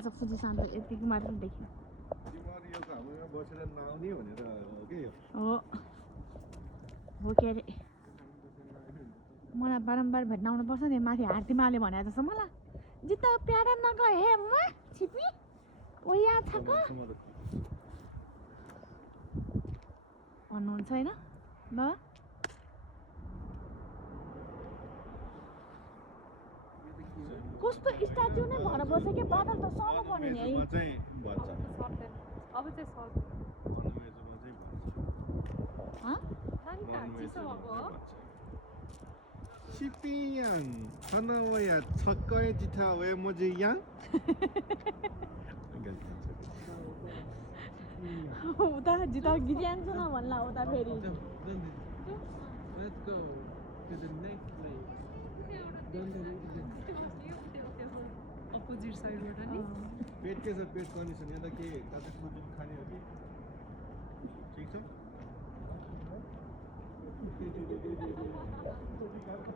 आज फुजिसान त यतिको मात्र देख्यो हो हो के अरे मलाई बारम्बार भेट्न आउनुपर्छ नि माथि हात्तीमाले भने जस्तो मलाई जित्त प्यारा नगए हे म छिपी ओ यहाँ छ क भन्नुहुन्छ हैन ल कस्तो स्ट्याच्यु नै भएर बस्यो के बादल त सर्नु पर्ने नि है अब चाहिँ सर्ट 시피양 하나와야 첫거에 지타 왜 뭐지 양? उता जिता गिरियान्सँग भन्ला उता फेरि Let's go to the next place. Opposite साइडबाट नि पेट के छ पेट कन्डिसन यहाँ त के काटे फुड खाने हो कि ठीक छ